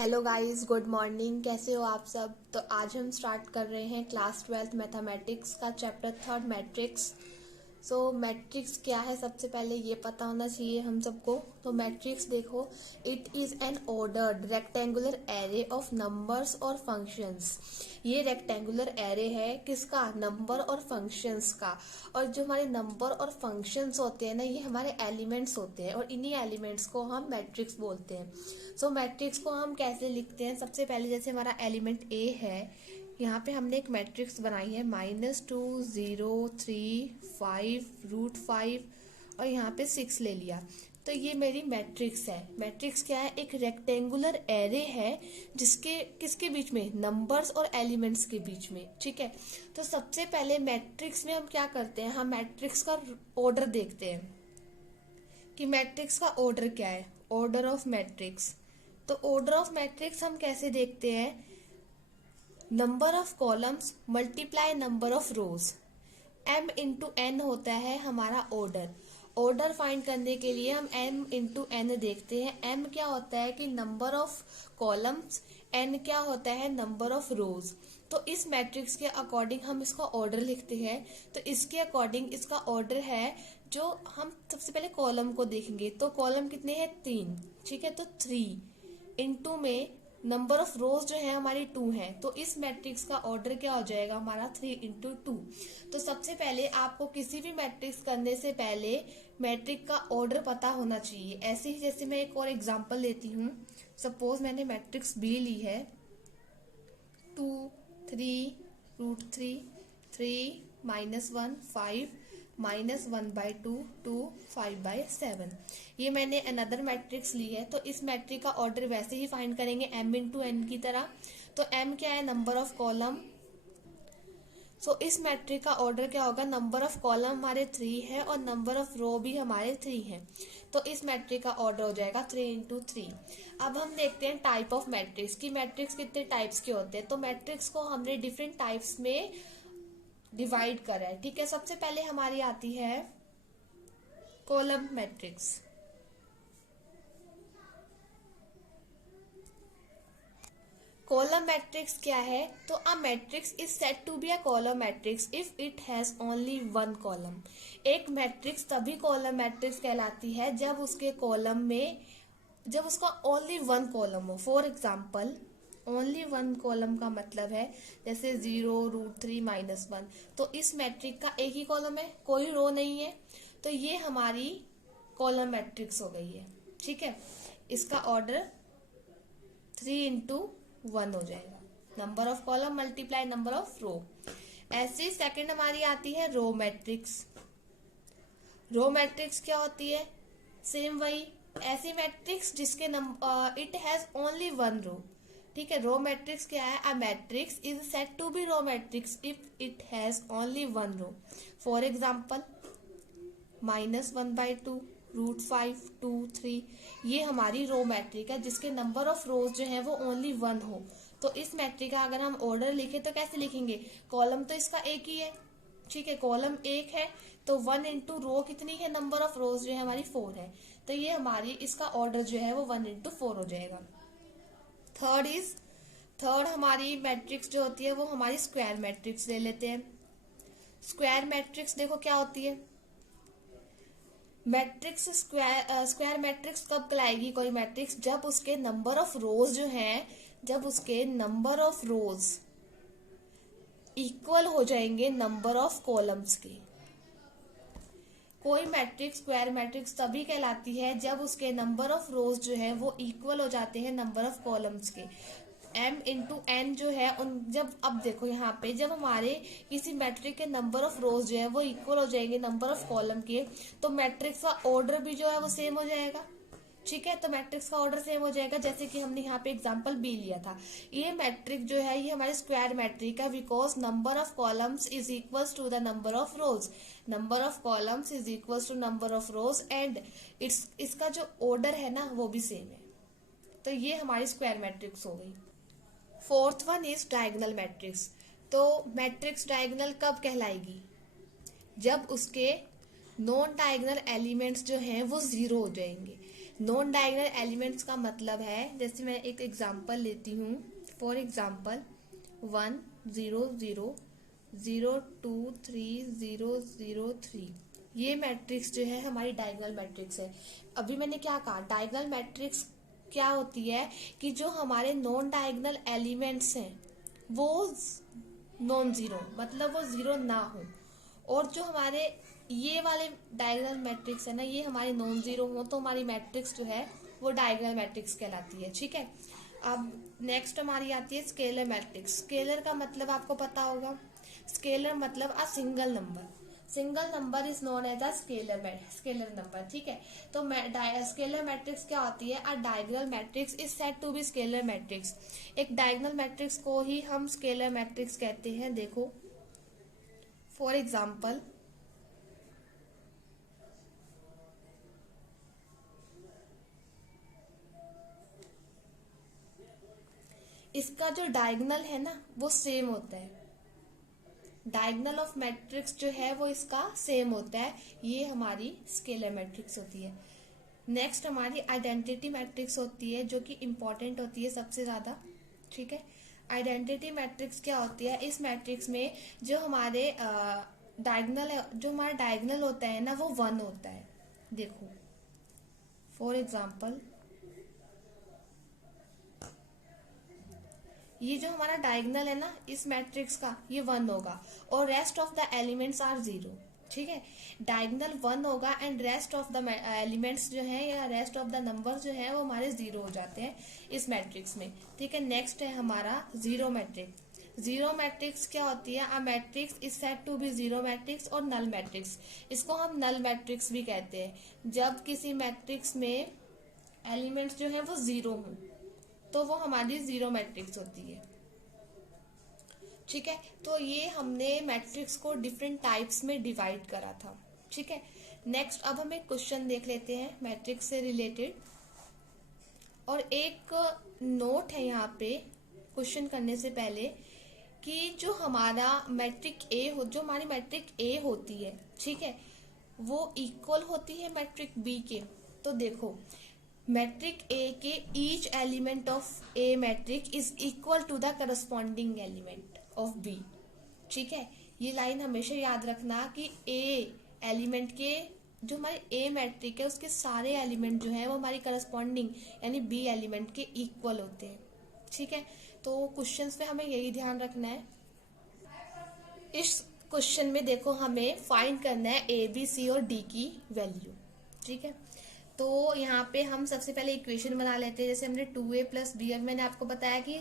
Hello guys, good morning. कैसे हो आप सब? तो आज हम स्टार्ट कर रहे हैं क्लास 12th मैथमेटिक्स का चैप्टर 3 मैट्रिक्स। मैट्रिक्स क्या है, सबसे पहले ये पता होना चाहिए हम सबको। तो मैट्रिक्स देखो, it is an ordered rectangular array of numbers और फंक्शंस। ये रेक्टेंगुलर एरे है किसका? नंबर और फंक्शंस का। और जो हमारे नंबर और फंक्शंस होते हैं ना, ये हमारे एलिमेंट्स होते हैं और इन्हीं एलिमेंट्स को हम मैट्रिक्स बोलते हैं। मैट्रिक्स को हम कैसे लिखते हैं? सबसे पहले जैसे हमारा एलिमेंट ए है, यहाँ पे हमने एक मैट्रिक्स बनाई है -2 0 3 5√5 और यहाँ पे 6 ले लिया। तो ये मेरी मैट्रिक्स है। मैट्रिक्स क्या है? एक रेक्टेंगुलर एरे है जिसके किसके बीच में? नंबर्स और एलिमेंट्स के बीच में। ठीक है, तो सबसे पहले मैट्रिक्स में हम क्या करते हैं? हम मैट्रिक्स का ऑर्डर देखते हैं कि मैट्रिक्स का ऑर्डर क्या है। Order of matrix. तो ऑर्डर ऑफ मैट्रिक्स हम कैसे देखते हैं? Number of columns multiply number of rose. m×n होता है हमारा ऑर्डर। ऑर्डर फाइंड करने के लिए हम m×n देखते हैं। m क्या होता है कि नंबर ऑफ कॉलम्स, n क्या होता है? नंबर ऑफ रोज। तो इस मैट्रिक्स के अकॉर्डिंग हम इसका ऑर्डर लिखते हैं। तो इसके अकॉर्डिंग इसका ऑर्डर है, जो हम सबसे पहले कॉलम को देखेंगे। तो कॉलम कितने हैं? 3। ठीक है, तो 3 में नंबर ऑफ रोज जो है हमारी 2 है। तो इस मैट्रिक्स का ऑर्डर क्या हो जाएगा हमारा? 3×2। तो सबसे पहले आपको किसी भी मैट्रिक्स करने से पहले मैट्रिक का ऑर्डर पता होना चाहिए। ऐसे ही जैसे मैं एक और एग्जांपल लेती हूँ। सपोज मैंने मैट्रिक्स बी ली है, 2 3√3 3 -1 5 -1/2 2 5/7। ये मैंने अनदर मैट्रिक्स ली है। तो इस मैट्रिक का ऑर्डर वैसे ही फाइंड करेंगे m×n की तरह। तो m क्या है? Number of column. इस मैट्रिक का ऑर्डर क्या होगा? नंबर ऑफ कॉलम हमारे 3 है और नंबर ऑफ रो भी हमारे 3 है। तो इस मैट्रिक का ऑर्डर हो जाएगा 3×3। अब हम देखते हैं टाइप ऑफ मैट्रिक्स की मैट्रिक्स कितने टाइप्स के होते हैं। तो मैट्रिक्स को हमने डिफरेंट टाइप्स में डिवाइड करा है। ठीक है, सबसे पहले हमारी आती है कॉलम मैट्रिक्स। कॉलम मैट्रिक्स क्या है? तो a matrix is said to be a column matrix if it has only one column. एक मैट्रिक्स तभी कॉलम मैट्रिक्स कहलाती है जब उसके कॉलम में, जब उसका ओनली वन कॉलम हो। For example, only one column का मतलब है जैसे 0√3 -1। तो इस मैट्रिक का एक ही कॉलम है, कोई रो नहीं है। तो ये हमारी कॉलम मैट्रिक्स हो गई है। ठीक है, इसका ऑर्डर 3×1 हो जाएगा। Number of column multiply number of row. ऐसे सेकंड हमारी आती है रो मैट्रिक्स। रो मैट्रिक्स क्या होती है? सेम वही, ऐसी मैट्रिक्स जिसके it has only one row. ठीक है, रो मैट्रिक्स क्या है? A matrix is said to be row matrix if it has only one row. For example, -1/2 √5 2 3। ये हमारी रो मैट्रिक है जिसके नंबर ऑफ रोज जो है वो ओनली 1 हो। तो इस मैट्रिक का अगर हम ऑर्डर लिखे तो कैसे लिखेंगे? कॉलम तो इसका एक ही है। ठीक है, कॉलम एक है तो 1 × रो कितनी है? नंबर ऑफ रोज जो है हमारी 4 है। तो ये हमारी इसका ऑर्डर जो है वो 1×4 हो जाएगा। थर्ड हमारी मैट्रिक्स जो होती है वो हमारी स्क्वायर मैट्रिक्स ले लेते हैं। स्क्वायर मैट्रिक्स देखो क्या होती है। मैट्रिक्स स्क्वायर मैट्रिक्स कब कहलाएगी कोई मैट्रिक्स? जब उसके नंबर ऑफ रोज जो है, जब उसके नंबर ऑफ रोज इक्वल हो जाएंगे नंबर ऑफ कॉलम्स के। कोई मैट्रिक्स स्क्वायर मैट्रिक्स तभी कहलाती है जब उसके नंबर ऑफ रोज जो है वो इक्वल हो जाते हैं नंबर ऑफ कॉलम्स के। m×n जो है उन, जब अब देखो यहाँ पे, जब हमारे किसी मैट्रिक के नंबर ऑफ रोज जो है वो इक्वल हो जाएंगे नंबर ऑफ कॉलम के, तो मैट्रिक्स का ऑर्डर भी जो है वो सेम हो जाएगा। ठीक है, तो मैट्रिक्स का ऑर्डर सेम हो जाएगा। जैसे कि हमने यहाँ पे एग्जांपल बी लिया था। ये मैट्रिक जो है ये हमारे स्क्वायर मैट्रिक है because number of columns is equals to the number of rows. Number of columns is equals to number of rows and इसका जो ऑर्डर है ना वो भी सेम है। तो ये हमारी स्क्वायर मैट्रिक्स हो गई। Fourth one is diagonal matrix. तो मैट्रिक्स डायगोनल कब कहलाएगी? जब उसके नॉन डायगोनल एलिमेंट्स जो हैं वो 0 हो जाएंगे। नॉन डायगोनल एलिमेंट्स का मतलब है, जैसे मैं एक एग्जांपल लेती हूँ, फॉर एग्जांपल 1 0 0 0 2 3 0 0 3, ये मैट्रिक्स जो है हमारी डायगोनल मैट्रिक्स है। अभी मैंने क्या कहा, डायगोनल मैट्रिक्स क्या होती है कि जो हमारे नॉन डायगोनल एलिमेंट्स हैं वो नॉन जीरो, मतलब वो जीरो ना हो, और जो हमारे ये वाले डायगोनल मैट्रिक्स है ना, ये हमारे नॉन जीरो हो, तो हमारी मैट्रिक्स जो है वो डायगोनल मैट्रिक्स कहलाती है। ठीक है, अब नेक्स्ट हमारी आती है स्केलर मैट्रिक्स। स्केलर का मतलब आपको पता होगा, स्केलर मतलब a single number, single number is known as a scalar number. ठीक है, तो स्केलर मैट्रिक्स क्या होती है, a diagonal matrix is said to be scalar matrix. एक डायगोनल मैट्रिक्स को ही हम स्केलर मैट्रिक्स कहते हैं। देखो फॉर एग्जाम्पल इसका जो डायगोनल है ना वो सेम होता है, डायगोनल ऑफ मैट्रिक्स जो है वो इसका सेम होता है, ये हमारी स्केलर मैट्रिक्स होती है। नेक्स्ट हमारी आइडेंटिटी मैट्रिक्स होती है, जो कि इम्पोर्टेंट होती है सबसे ज्यादा। ठीक है, आइडेंटिटी मैट्रिक्स क्या होती है, इस मैट्रिक्स में जो हमारे डायगोनल है, जो हमारा डायगोनल होता है ना वो 1 होता है। देखो फॉर एग्जाम्पल ये जो हमारा डायगोनल है ना इस मैट्रिक्स का, ये 1 होगा और rest of the elements are 0। ठीक है, डायगोनल 1 होगा and rest of the elements जो है या रेस्ट ऑफ द नंबर जो है वो हमारे 0 हो जाते हैं इस मैट्रिक्स में। ठीक है, नेक्स्ट है हमारा जीरो मैट्रिक्स। जीरो मैट्रिक्स क्या होती है, a matrix is said to be zero matrix और नल मैट्रिक्स। इसको हम नल मैट्रिक्स भी कहते हैं। जब किसी मैट्रिक्स में एलिमेंट्स जो है वो 0 हों तो वो हमारी जीरो मैट्रिक्स होती है। ठीक है, तो ये हमने मैट्रिक्स को डिफरेंट टाइप्स में डिवाइड करा था। ठीक है, नेक्स्ट अब हम एक क्वेश्चन देख लेते हैं मैट्रिक्स से रिलेटेड, और एक नोट है यहाँ पे क्वेश्चन करने से पहले कि जो हमारा मैट्रिक ए हो, जो हमारी मैट्रिक ए होती है, ठीक है, वो इक्वल होती है मैट्रिक बी के। तो देखो मैट्रिक ए के each element of A matrix is equal to the corresponding element of B. ठीक है, ये लाइन हमेशा याद रखना कि ए एलिमेंट के, जो हमारे ए मैट्रिक है उसके सारे एलिमेंट जो है वो हमारी करस्पॉन्डिंग यानी बी एलिमेंट के इक्वल होते हैं। ठीक है, तो क्वेश्चंस में हमें यही ध्यान रखना है। इस क्वेश्चन में देखो हमें फाइंड करना है ए बी सी और डी की वैल्यू। ठीक है, तो यहाँ पे हम सबसे पहले इक्वेशन बना लेते हैं। जैसे हमने 2a प्लस बी, अब मैंने आपको बताया कि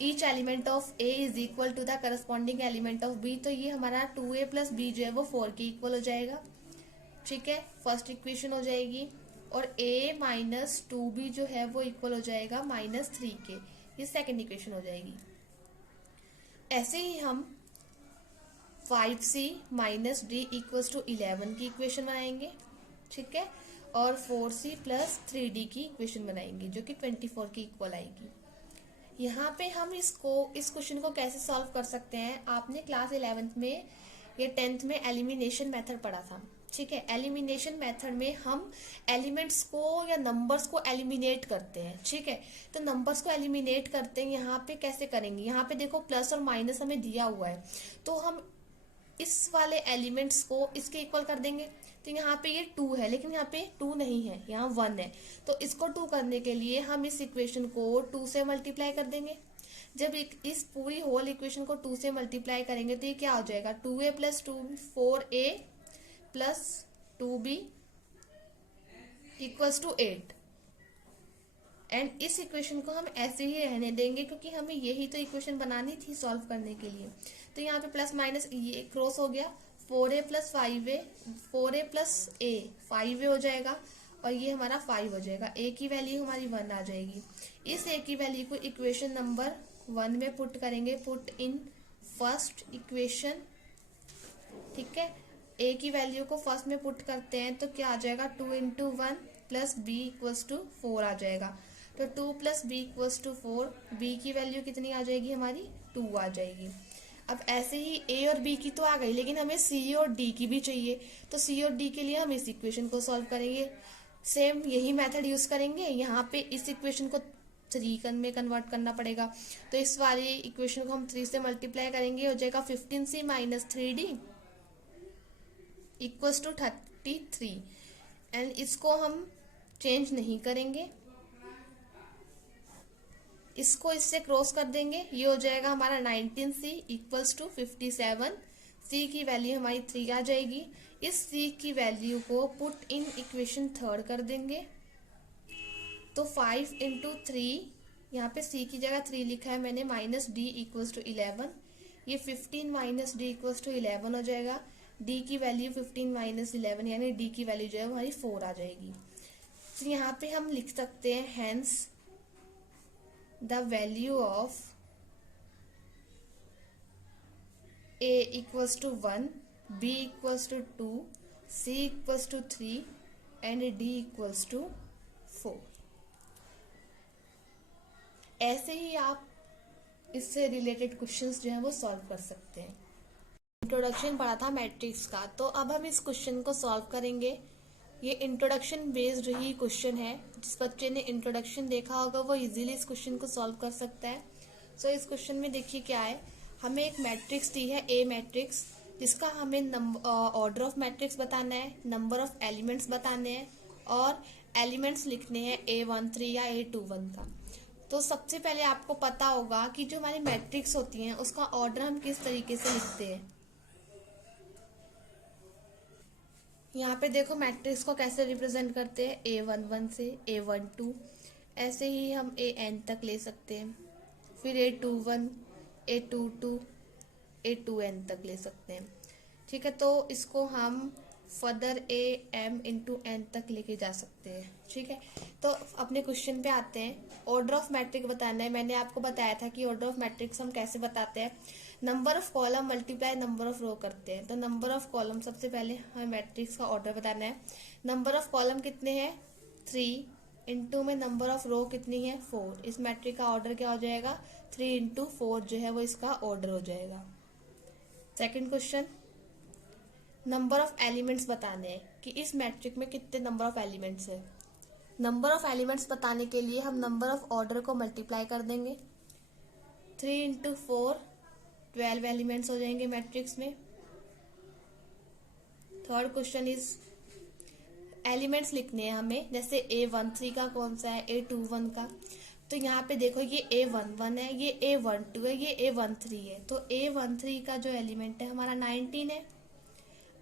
each element of a is equal to the corresponding element of b, तो ये हमारा 2a प्लस बी जो है वो 4 के इक्वल हो जाएगा। ठीक है, फर्स्ट इक्वेशन हो जाएगी, और a माइनस 2b जो है वो इक्वल हो जाएगा -3 के, ये सेकेंड इक्वेशन हो जाएगी। ऐसे ही हम 5c minus D equals to 11 की इक्वेशन बनाएंगे। ठीक है, और 4c प्लस 3d की इक्वेशन बनाएंगे जो कि 24 की इक्वल आएगी। यहाँ पे हम इस क्वेश्चन को कैसे सॉल्व कर सकते हैं, आपने क्लास 11th में या 10th में एलिमिनेशन मेथड पढ़ा था। ठीक है, एलिमिनेशन मेथड में हम एलिमेंट्स को या नंबर्स को एलिमिनेट करते हैं। ठीक है, तो नंबर्स को एलिमिनेट करते हैं, यहाँ पे कैसे करेंगे, यहाँ पे देखो प्लस और माइनस हमें दिया हुआ है, तो हम इस वाले एलिमेंट्स को इसके इक्वल कर देंगे। तो यहाँ पे ये 2 है, लेकिन यहाँ पे 2 नहीं है, यहाँ 1 है, तो इसको 2 करने के लिए हम इस इक्वेशन को 2 से मल्टीप्लाई कर देंगे। जब इस पूरी होल इक्वेशन को 2 से मल्टीप्लाई करेंगे तो ये क्या हो जाएगा, 2a plus 2 4a plus 2b equals to 8। And इस इक्वेशन को हम ऐसे ही रहने देंगे क्योंकि हमें यही तो इक्वेशन बनानी थी सॉल्व करने के लिए। तो यहाँ पे प्लस माइनस ये क्रॉस हो गया, 4a plus 5a, 4a plus a 5a हो जाएगा, और ये हमारा 5 हो जाएगा। a की वैल्यू हमारी 1 आ जाएगी। इस a की वैल्यू को इक्वेशन नंबर 1 में पुट करेंगे, पुट इन फर्स्ट इक्वेशन। ठीक है, a की वैल्यू को फर्स्ट में पुट करते हैं तो क्या आ जाएगा, 2 into 1 plus b equals to 4 आ जाएगा। तो 2 plus B equals to 4, b की वैल्यू कितनी आ जाएगी हमारी, 2 आ जाएगी। अब ऐसे ही a और b की तो आ गई, लेकिन हमें c और d की भी चाहिए, तो c और d के लिए हम इस इक्वेशन को सॉल्व करेंगे। सेम यही मेथड यूज करेंगे। यहाँ पे इस इक्वेशन को 3 में कन्वर्ट करना पड़ेगा, तो इस वाली इक्वेशन को हम 3 से मल्टीप्लाई करेंगे, हो जाएगा 15c minus 3d equals to 33। And इसको हम चेंज नहीं करेंगे, इसको इससे क्रॉस कर देंगे, ये हो जाएगा हमारा 19c इक्वल्स टू 57। c की वैल्यू हमारी 3 आ जाएगी। इस c की वैल्यू को पुट इन इक्वेशन 3 कर देंगे, तो 5 इंटू 3, यहाँ पे c की जगह 3 लिखा है मैंने, माइनस d इक्वल्स टू 11। ये 15 माइनस d इक्वल्स टू 11 हो जाएगा। d की वैल्यू 15 माइनस 11 यानी d की वैल्यू जो है हमारी 4 आ जाएगी। तो यहाँ पे हम लिख सकते हैं hence the value of a equals to 1, b equals to 2, c equals to 3 and d equals to 4। ऐसे ही आप इससे रिलेटेड क्वेश्चंस जो है वो सॉल्व कर सकते हैं। इंट्रोडक्शन पढ़ा था मैट्रिक्स का, तो अब हम इस क्वेश्चन को सॉल्व करेंगे। ये इंट्रोडक्शन बेस्ड ही क्वेश्चन है। जिस बच्चे ने इंट्रोडक्शन देखा होगा वो इजीली इस क्वेश्चन को सॉल्व कर सकता है। सो इस क्वेश्चन में देखिए क्या है, हमें एक मैट्रिक्स दी है ए मैट्रिक्स, जिसका हमें ऑर्डर ऑफ मैट्रिक्स बताना है, नंबर ऑफ एलिमेंट्स बताने हैं और एलिमेंट्स लिखने हैं A13 या A21 का। तो सबसे पहले आपको पता होगा कि जो हमारी मैट्रिक्स होती हैं उसका ऑर्डर हम किस तरीके से लिखते हैं। यहाँ पे देखो मैट्रिक्स को कैसे रिप्रेजेंट करते हैं, A11 से A12, ऐसे ही हम AN तक ले सकते हैं, फिर A21, A22, A2N तक ले सकते हैं। ठीक है, तो इसको हम फर्दर AM इंटू N तक लेके जा सकते हैं। ठीक है, तो अपने क्वेश्चन पे आते हैं। ऑर्डर ऑफ मैट्रिक्स बताना है। मैंने आपको बताया था कि ऑर्डर ऑफ मैट्रिक्स हम कैसे बताते हैं, number of column multiply number of row करते हैं। तो नंबर ऑफ कॉलम सबसे पहले हमें मैट्रिक्स का ऑर्डर बताना है। नंबर ऑफ कॉलम कितने हैं 3, इंटू में नंबर ऑफ रो कितनी है 4। इस मैट्रिक का ऑर्डर क्या हो जाएगा 3 इंटू 4 जो है वो इसका ऑर्डर हो जाएगा। Second question, number of elements बताने हैं कि इस मैट्रिक में कितने नंबर ऑफ एलिमेंट्स है। नंबर ऑफ एलिमेंट्स बताने के लिए हम नंबर ऑफ ऑर्डर को मल्टीप्लाई कर देंगे। 3 इंटू 4 12 एलिमेंट्स हो जाएंगे मैट्रिक्स में। थर्ड क्वेश्चन इज एलिमेंट्स लिखने हैं हमें, जैसे A13 का कौन सा है, A21 का। तो यहाँ पे देखो ये A11 है, ये A12 है, ये A13 है। तो A13 का जो एलिमेंट है हमारा 19 है।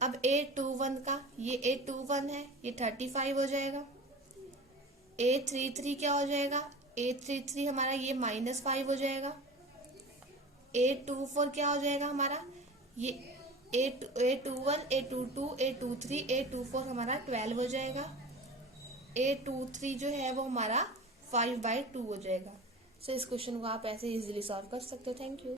अब A21 का, ये A21 है, ये 35 हो जाएगा। A33 क्या हो जाएगा, A33 हमारा ये -5 हो जाएगा। A24 क्या हो जाएगा हमारा, ये A21, A22, A23, A24 हमारा 12 हो जाएगा। A23 जो है वो हमारा 5/2 हो जाएगा। सो इस क्वेश्चन को आप ऐसे इजीली सॉल्व कर सकते हो। Thank you.